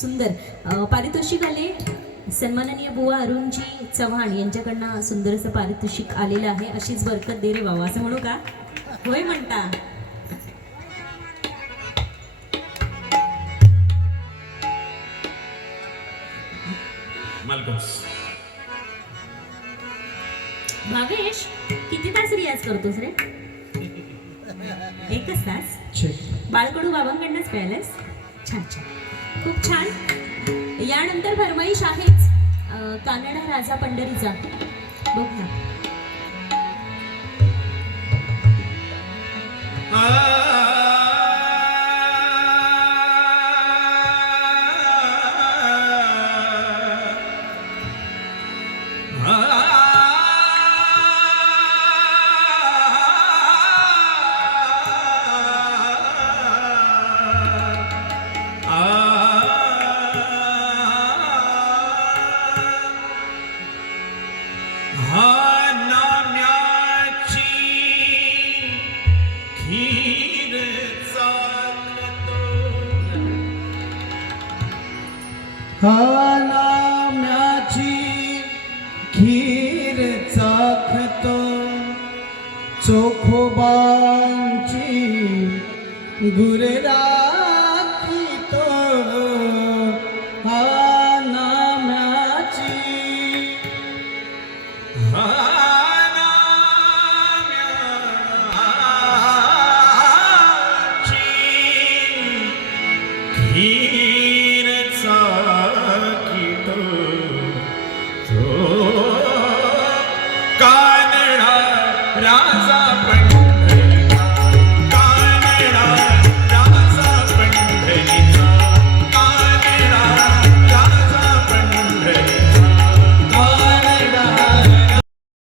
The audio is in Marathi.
सुंदर. पारितोषिक आले. सन्माननीय बुवा अरुणजी चव्हाण यांच्याकडनं सुंदर असं पारितोषिक आलेलं आहे. अशीच बरकत दे रे बाबा असं म्हणू का? होय म्हणता. भावेश किती तास रियाज करतोस रे? एकच तास? बाळकडू बाबांकडनंच प्यायलास छान छान. खूप छान. यानंतर फरमाईश आहेच कानडा राजा पंढरीचा. बघ ना চোখ বাঞ্ছি ঘুরে রাখি তোর নামাচি ঘির চাকি তো কানড়া রাজ